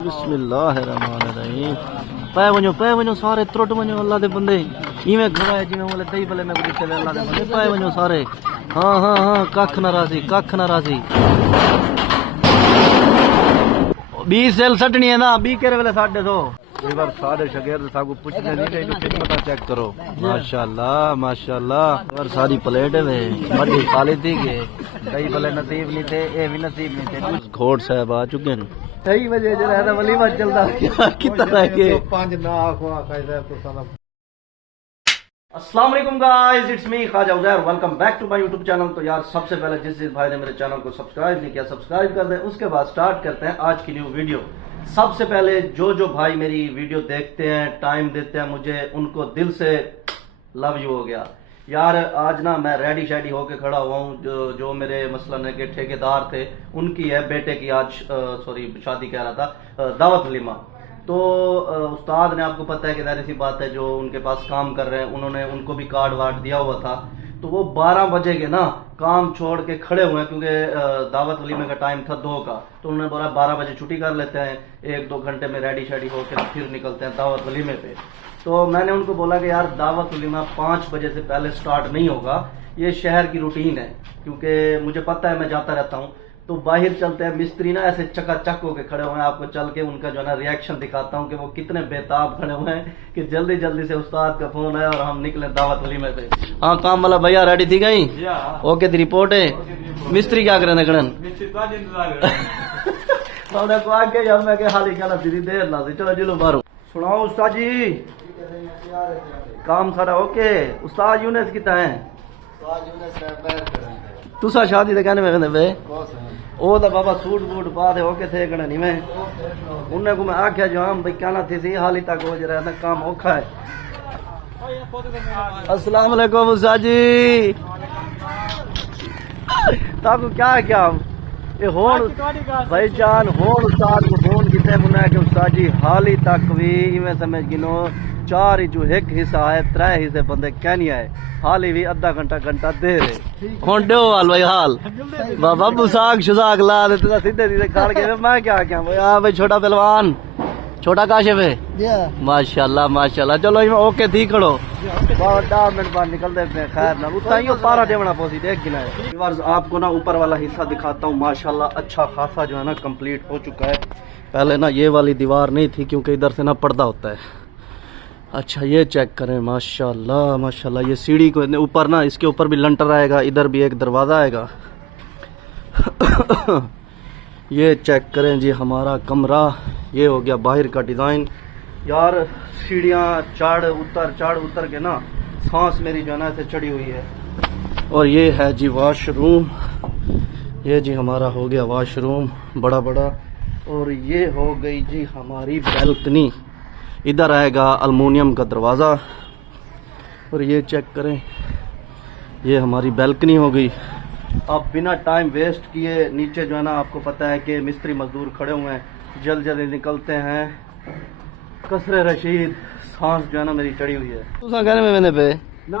बिस्मिल्लाहिर्रहमानिर्रहीम। पै वञो सारे त्रुट वञो अल्लाह दे बंदे इवें घबराए जिवें बोले दही भले में कुछ अल्लाह दे बंदे पै वञो सारे। हाँ हाँ हाँ कख ना रासी बी सेल सटनी है ना बी केरे वेले 250 एक बार सारे शगेर सागु पूछने नहीं चाहिए खिदमत चेक करो माशाल्लाह और सारी प्लेट है वे बड़ी काली थी के दही भले नसीब नहीं थे ये भी नसीब नहीं थे घोट साहब आ चुके हैं 2 बजे जो है वलीमा चलता कितना के 5 ना आखवा कायदा तो साला। अस्सलाम वालेकुम guys, it's me Khwaja Uzair, welcome back to my YouTube channel. तो यार सबसे पहले जिस भाई ने मेरे चैनल को सब्सक्राइब नहीं किया सब्सक्राइब कर दें। उसके बाद स्टार्ट करते हैं आज की न्यू वीडियो। सबसे पहले जो भाई मेरी वीडियो देखते हैं टाइम देते हैं मुझे उनको दिल से लव यू हो गया यार। आज ना मैं रेडी शेडी होके खड़ा हुआ हूँ। जो मेरे मसलन है कि ठेकेदार थे उनकी है बेटे की आज शादी कह रहा था दावत वलीमा। तो उस्ताद ने आपको पता है कि जाहिर सी बात है जो उनके पास काम कर रहे हैं उन्होंने उनको भी कार्ड वार्ड दिया हुआ था। तो वो 12 बजे के ना काम छोड़ के खड़े हुए हैं क्योंकि दावत वलीमे का टाइम था 2 का। तो उन्होंने बोला 12 बजे छुट्टी कर लेते हैं 1-2 घंटे में रेडी शेडी होकर फिर निकलते हैं दावत वलीमे पे। तो मैंने उनको बोला कि यार दावत वलीमा 5 बजे से पहले स्टार्ट नहीं होगा, ये शहर की रूटीन है क्योंकि मुझे पता है मैं जाता रहता हूँ। तो बाहर चलते हैं मिस्त्री ना ऐसे चकाचक होके खड़े हुए हैं, आपको चल के उनका जो है ना रिएक्शन दिखाता हूँ कि वो कितने बेताब खड़े हुए हैं कि जल्दी जल्दी से उस्ताद का फोन है और हम निकले दावत वलीमे पे। हाँ काम वाला भैया रेडी थी गई ओके दी रिपोर्ट है। मिस्त्री क्या करें खड़न को आगे यार मैं हाली कहना दीदी देर ना चलो जिलो बारो सुनाओ उस्ताद जी काम सारा ओके। उस्ताद यूनिस कितना है तुसा शादी ते कहने में वे ओ दा बाबा सूट बूट पा दे ओके थे कने नहीं मैं उन्हें को मैं आख्या जो हम भाई कहना थी सी हाली तक हो जरा ना काम औखा है। अस्सलाम वालेकुम उस्ताद जी ताको क्या ये होन भाई जान होन उस्ताद को फोन किते मुन्ना के उस्ताद जी हाली तक भी इवें समझ गिनो 4 जो 1 हिस्सा है 3 हिस्से बंदे क्या नहीं आए हाली भी आधा घंटा दे रहे हुन दो हाल भाई हाल बाबा बुसाक शुसाक ला दे सीधे सीधे खाड़ के मैं क्या भाई हां भाई छोटा पहलवान छोटा काशिफ है माशाल्लाह चलो ओके थी खड़ो 10 मिनट बाद निकलते पे खैर ना उताइयो पारा देवना पोसी देख गिना है। आपको ना ऊपर वाला हिस्सा दिखाता हूँ माशाल्लाह अच्छा खासा जो है ना कंप्लीट हो चुका है। पहले ना ये वाली दीवार नहीं थी क्योंकि इधर से ना पर्दा होता है। अच्छा ये चेक करें माशाल्लाह ये सीढ़ी को ऊपर ना इसके ऊपर भी लंटर आएगा, इधर भी एक दरवाज़ा आएगा। ये चेक करें जी हमारा कमरा ये हो गया बाहर का डिज़ाइन। यार सीढ़ियाँ चढ़ उतर के ना सांस मेरी जो है ना ऐसे चढ़ी हुई है। और ये है जी वॉशरूम, ये जी हमारा हो गया वॉशरूम बड़ा। और ये हो गई जी हमारी बैल्कनी, इधर आएगा अल्मुनियम का दरवाज़ा। और ये चेक करें ये हमारी बैल्कनी हो गई। अब बिना टाइम वेस्ट किए नीचे जो है ना आपको पता है कि मिस्त्री मजदूर खड़े हुए हैं जल्दी निकलते हैं। कसरे रशीद सांस जो है ना मेरी चढ़ी हुई है। तुसा कहने में मैंने पे ना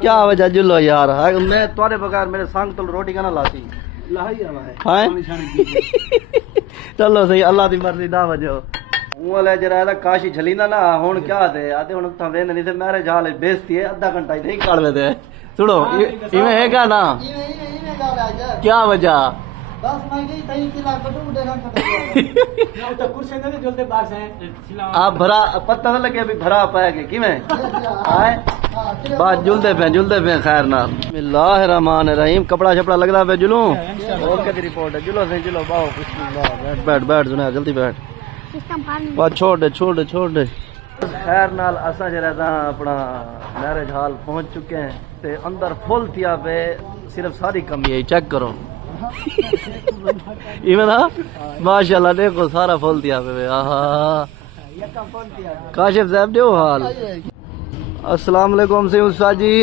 क्या वजह जुलो यार मैं तुम्हारे बगैर मेरे संग तो रोटी का ना लाती चलो सही अल्लाह की मर्जी ना वजो वाले जरा काशी छलींदा ना हुन क्या दे आते हुन ता वेन नहीं थे मेरे जाल बेइज्जती है आधा घंटा ही नहीं काढ़वे दे सुनो इवें है ना क्या वजह बस मैं गई थई किला कटू देना तो कुर्सी ने जल्दी पास है आप भरा पता लगे अभी भरा पाएगे कि मैं आए बात जुलदे पे खैर ना बिस्मिल्लाहिर्रहमानिर्रहीम कपड़ा छपड़ा लग रहा है जुलूं ओके की रिपोर्ट है जुलो सही जुलो बाओ बिस्मिल्लाह बैठ सुना जल्दी बैठ बात छोड़ दे खैर नाल असा जरा अपना मैरिज हॉल पहुंच चुके हैं ते अंदर फुल थिया पे सिर्फ सारी कमी है चेक करो इवें ना माशाल्लाह देखो सारा फुल थिया पे काशिफ साहब दो हाल अस्सलाम वालेकुम से उस्ताद जी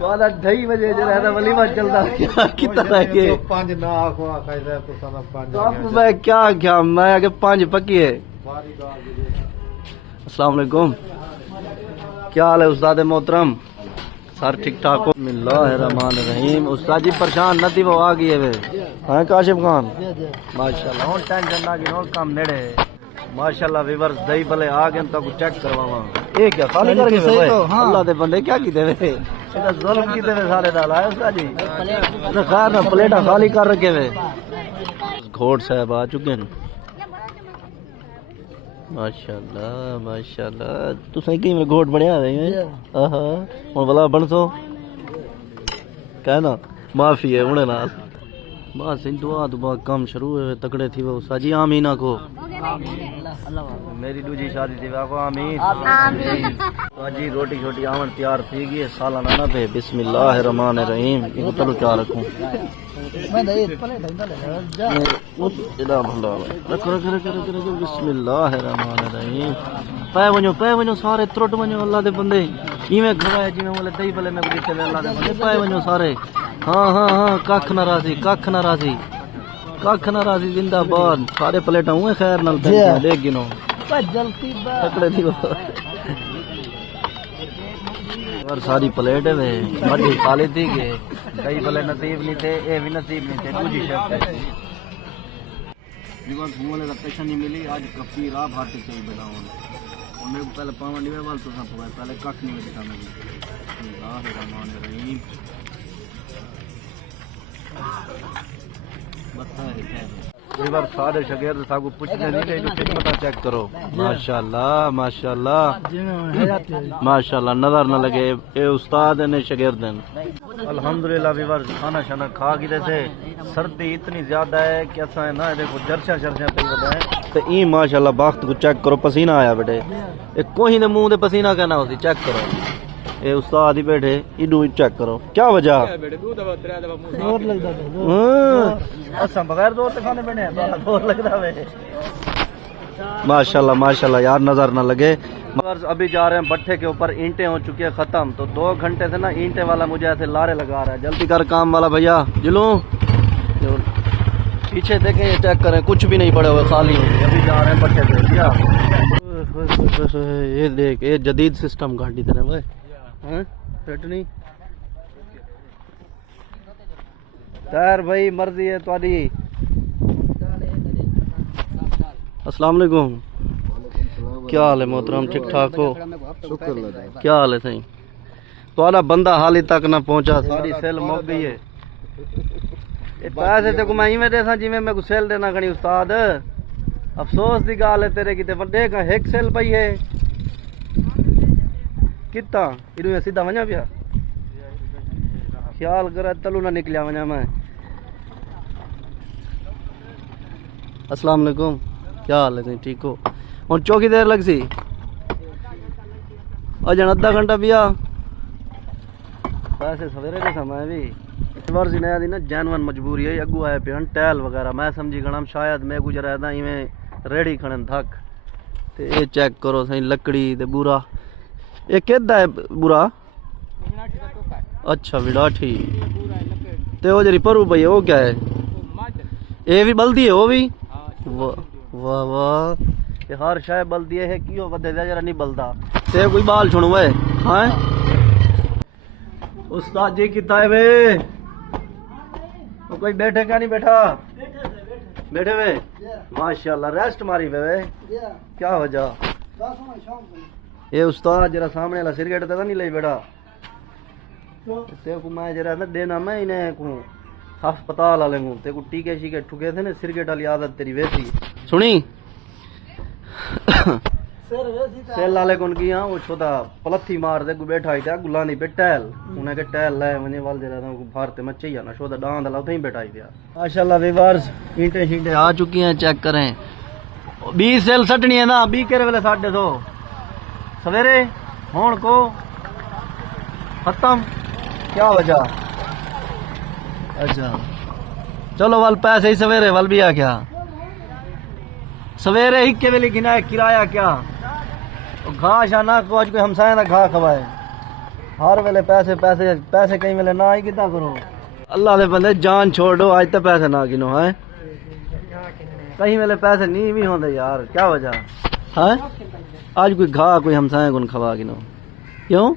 वाला 2:30 बजे जो है वलीमा चलता कितना है के 5 ना आखवा कायदा तो साला 5 तो आपको मैं क्या मैं आगे 5 पक्की है। अस्सलाम वालेकुम क्या हाल है उस्ताद मोहतरम सर ठीक ठाक हो? बिस्मिल्लाहिर्रहमानिर्रहीम। उस्ताद जी परेशान न थी वो आ गई है वे हैं काशिफ खान माशाल्लाह। हुन टेंशन ना की नो काम नेड़े माशाल्लाह। वीवर्स दही भले आ गए तो चेक करवावा ये क्या खाली करके वे अल्लाह दे बंदे क्या कीते वे एदा जुल्म कीते वे सारे नाल आए उस्ताद जी ना खैर ना प्लेटा खाली कर रखे वे। घोट साहब आ चुके हैं माशाल्लाह माशाल्लाह। तुसें की में घोट बढ़िया है आहा हुन भला बनसो कहना माफी है उन्हें नाल बस इन दुआ काम शुरू है तकड़े थी वो साजी आमीन आखो। मेरी दूजी शादी थी आखो आमीन जी। रोटी छोटी आवन तैयार थी गई सालाना ना पे बिस्मिल्लाहिर्रहमानिर्रहीम इनको चलो चार रखूं बिस्मिल्लाहिर्रहमानिर्रहीम। पै वञो सारे त्रुट वञो अल्लाह दे बंदे इवें खवाए जिवें बोले दही भले मैं दिते अल्लाह दे बंदे पै वञो सारे। हाँ हाँ हाँ कख न राजी जिंदाबाद सारे प्लेटा हुए खैर नाल देख गिनो तकड़े थी और सारी प्लेट है बड़ी खाली थी के दही भले नसीब नहीं थे ये भी नसीब नहीं थे दूजी शर्त दिवस घूमने का पेशा नहीं मिली आज कफी राह भाती से बेटा मेरे को पहले पावन नहीं वाल तो सब पहले कख नहीं देखा मेरी सारे शगैर सागु पूछने नहीं खिदमत चेक करो माशाल्लाह माशाल्लाह माशाल्लाह नजर न लगे ये उस्ताद ने शगैर दिन अल्हम्दुलिल्लाह। वीवर खाना शाना खा के से सर्दी इतनी ज्यादा है कि ऐसा है ना देखो जर्शा शर्शा पे बताए तो ई माशाल्लाह वक्त को चेक करो पसीना आया बेटे एक कोई ने मुंह दे पसीना कहना होती चेक करो ये उस्ताद ही बैठे इडू चेक करो क्या वजह बगैर जोर से खाने बैठे जोर लगता है माशाल्लाह माशाल्लाह यार नजर न लगे। अभी जा रहे हैं भट्ठे के ऊपर ईंटें हो चुकी है खत्म तो 2 घंटे से ना ईंटे वाला मुझे ऐसे लारे लगा रहा है जल्दी कर काम वाला भैया जिलो पीछे देखें ये चेक करें कुछ भी नहीं पड़े हुए खाली अभी जा रहे हैं भट्ठे पे क्या ये देख ये जदीद सिस्टम गाड़ी तरह भाई नहीं यार भाई मर्जी है तुम्हारी। अस्सलाम वालेकुम क्या हाल है मोहतरम ठीक ठाक हो? क्या हाल है सही तुम्हारा बंदा हाल तक ना पहुंचा सारी सेल मुक गई है पैसे ते को मैं इवें देसा जिवें मैं को सेल देना खड़ी उस्ताद अफसोस दी गाल है तेरे किते वड्डे का एक सेल पई है कितना इनमें सीधा वजा पिया ख्याल कर तलू ना निकलिया वजा मैं। अस्सलाम वालेकुम क्या हाल है ठीक हो? और चौकी देर लग सी अजन आधा घंटा पिया पैसे सवेरे के समय भी वर्जी नया दी ना जानवन मजबूरी है अगू आए पे टैल वगैरह मैं समझी गणम शायद मैं गुजरा था इवें रेडी खड़न थक ते ये चेक करो सही लकड़ी ते बुरा ये केदा है बुरा अच्छा विराठी ते वो जरी परू भई वो क्या है ये भी बल्दी है वो भी वाह वाह ये हर शायद बल्दी है कियो वधे जरा नहीं बलदा ते कोई बाल सुनो वे हां उस्ताद जी कितना है वे तो कोई बैठे क्या नहीं बैठा बैठे वे माशाल्लाह रेस्ट मारी वे क्या वजह ये उस्ताद जरा सामने वाला सिरगेट तो नहीं ले बैठा को मैं जरा ना देना मैं इन्हें को अस्पताल वाले को ते को टीके शीके ठुके थे ना सिरगेट वाली आदत तेरी वैसी सुनी सेल वाले कौन की वो छोटा पलथी मार दे बैठा ही था गुलानी पे टैल उन्हें के टैल लाए मने वाल जरा भारत में चाहिए ना छोटा डांड ला उठे बैठा ही था माशाल्लाह वीवर्स ईंटे शींटे आ चुकी हैं चेक करें 20 सेल सटनी है ना 20 के वेले 2:30 सवेरे होन को खत्म क्या वजह अच्छा चलो वाल पैसे ही सवेरे वाल भी आ क्या सवेरे ही के वेले गिना किराया क्या घास आना को आज कोई हमसाया ना घा खवाए हर वेले पैसे पैसे पैसे कहीं वेले ना ही कितना करो अल्लाह दे बंदे जान छोड़ दो आज तक पैसे ना गिनो है कहीं वेले पैसे नहीं भी होंगे यार क्या वजह है आज कोई घा कोई हमसाया को खवा गिनो क्यों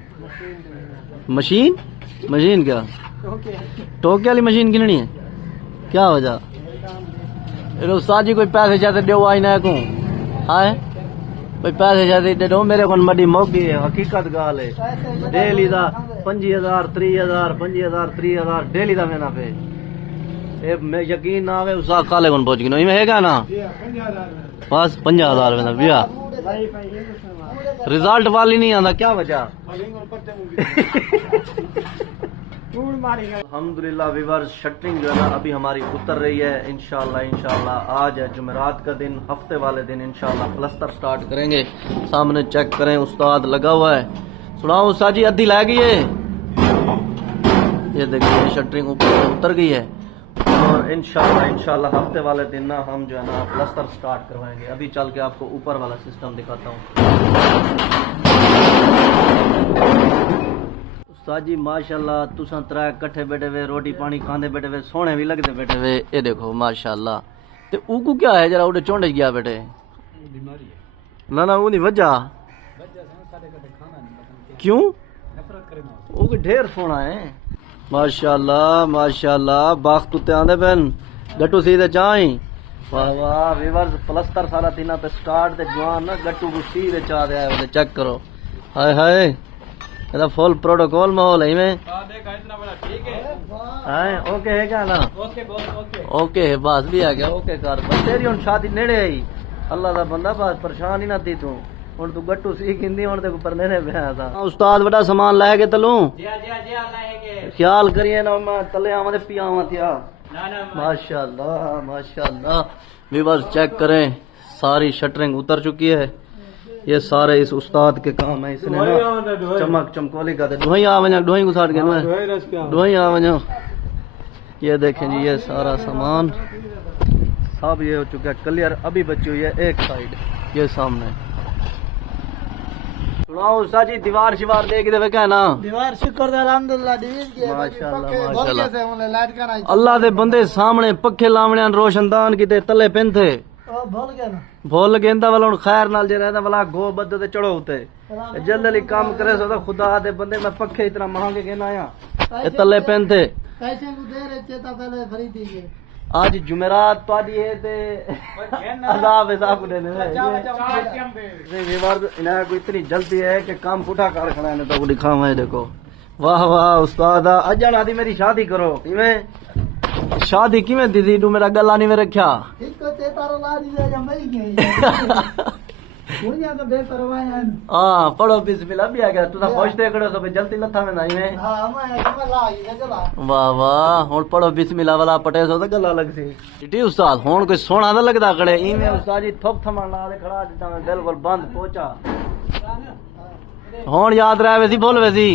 मशीन मशीन क्या टोके वाली मशीन किननी है क्या वजह उस्ताद जी कोई पैसे जाते दो आई ना को हाय कोई पैसे जाते दो मेरे को मडी मोगी है हकीकत गाल है डेली दा 5000 30,000 50,000 30,000 डेली दा मेना पे ए मैं यकीन ना आवे उस काले कोन पहुंच गई में हैगा ना बस 50,000 में भैया रिजल्ट वाली नहीं आंदा क्या वजह अल्हम्दुलिल्लाह व्यूअर्स शटरिंग जो है ना अभी हमारी उतर रही है इंशाल्लाह आज है जुमेरात का दिन हफ्ते वाले दिन इंशाल्लाह प्लस्तर स्टार्ट करेंगे सामने चेक करें उस्ताद लगा हुआ है सुनाओ उस्ताद जी अद्धी ला गई है ये देखिए शटरिंग ऊपर उतर गई है और इंशाल्लाह हफ्ते वाले दिन ना हम जो है ना प्लस्तर स्टार्ट करवाएंगे अभी चल के आपको ऊपर वाला सिस्टम दिखाता हूँ उस्ताद जी माशाल्लाह तुसा त्रै कट्ठे बैठे हुए रोटी पानी खांदे बैठे हुए सोने भी लगते बैठे हुए ये देखो माशाल्लाह ते ऊकू क्या है जरा उड़े चोंडे गया बैठे बीमारी है ना ना उनी वजह क्यों वो ढेर सोना है माशाल्लाह बाख तुते आंदे बहन गट्टू सीधे चाई वाह वाह व्यूअर्स प्लस्तर सारा तीना पे स्टार्ट ते जवान ना गट्टू को सीधे चा दे आए चेक करो हाय हाय ये फुल प्रोटोकॉल माहौल है में ओके है क्या ना ओके है बस भी आ गया ओके कर बस तेरी हुन शादी नेड़े आई अल्लाह दा बंदा बस परेशान ही ना थी तू हुन तू गट्टू सीख हिंदी हुन ते ऊपर नेड़े पे आया था उस्ताद बड़ा सामान लाए के तलू ख्याल करिए ना मैं तले आवा ते पियावा थिया माशाल्लाह व्यूअर्स चेक करें सारी शटरिंग उतर चुकी है ये सारे इस उस्ताद के काम है इसने ना चमक चमकोली का ढोई आ वजा ढोई घुसाट के ढोई आ वजा ये देखें जी ये सारा सामान सब ये हो चुका है क्लियर अभी बची हुई है एक साइड ये सामने सुनाओ उस्ताद जी दीवार शिवार देख दे क्या ना दीवार शुक्र अल्हम्दुलिल्लाह माशाल्लाह अल्लाह दे बंदे सामने पखे लावने रोशनदान किते तले पिंथे भूल गेंदा वाला खैर नाल जे रहदा वाला गो बद ते चढ़ो उते जल्दी काम करे सो तो खुदा दे बंदे मैं पखे इतना महंगे के ना आया ए तले पेंथे पैसे को दे रहे चेता पहले खरीदी के आज जुमेरात पादी है ते अजाब हिसाब को देने ये विवाद इना को इतनी जल्दी है कि काम पुठा कर खड़ा है तो दिखावा है देखो वाह वाह उस्ताद अजन आदि मेरी शादी करो किवें शादी किवें दीदी तू मेरा गला नहीं में रखा हाँ पढ़ो बिस्मिल्लाह भी आ गया तू खुश दे करो सब जल्दी लथा में नहीं में वाह वाह हुन पढ़ो बिस्मिल्लाह वाला पटे सो तो गला लग सी टी उस्ताद हुन कोई सोना तो लगदा खड़े इवें उस्ताद जी थप थमन ला दे खड़ा दिता मैं बिल्कुल बंद पहुंचा हुन याद रहे वैसी बोल वैसी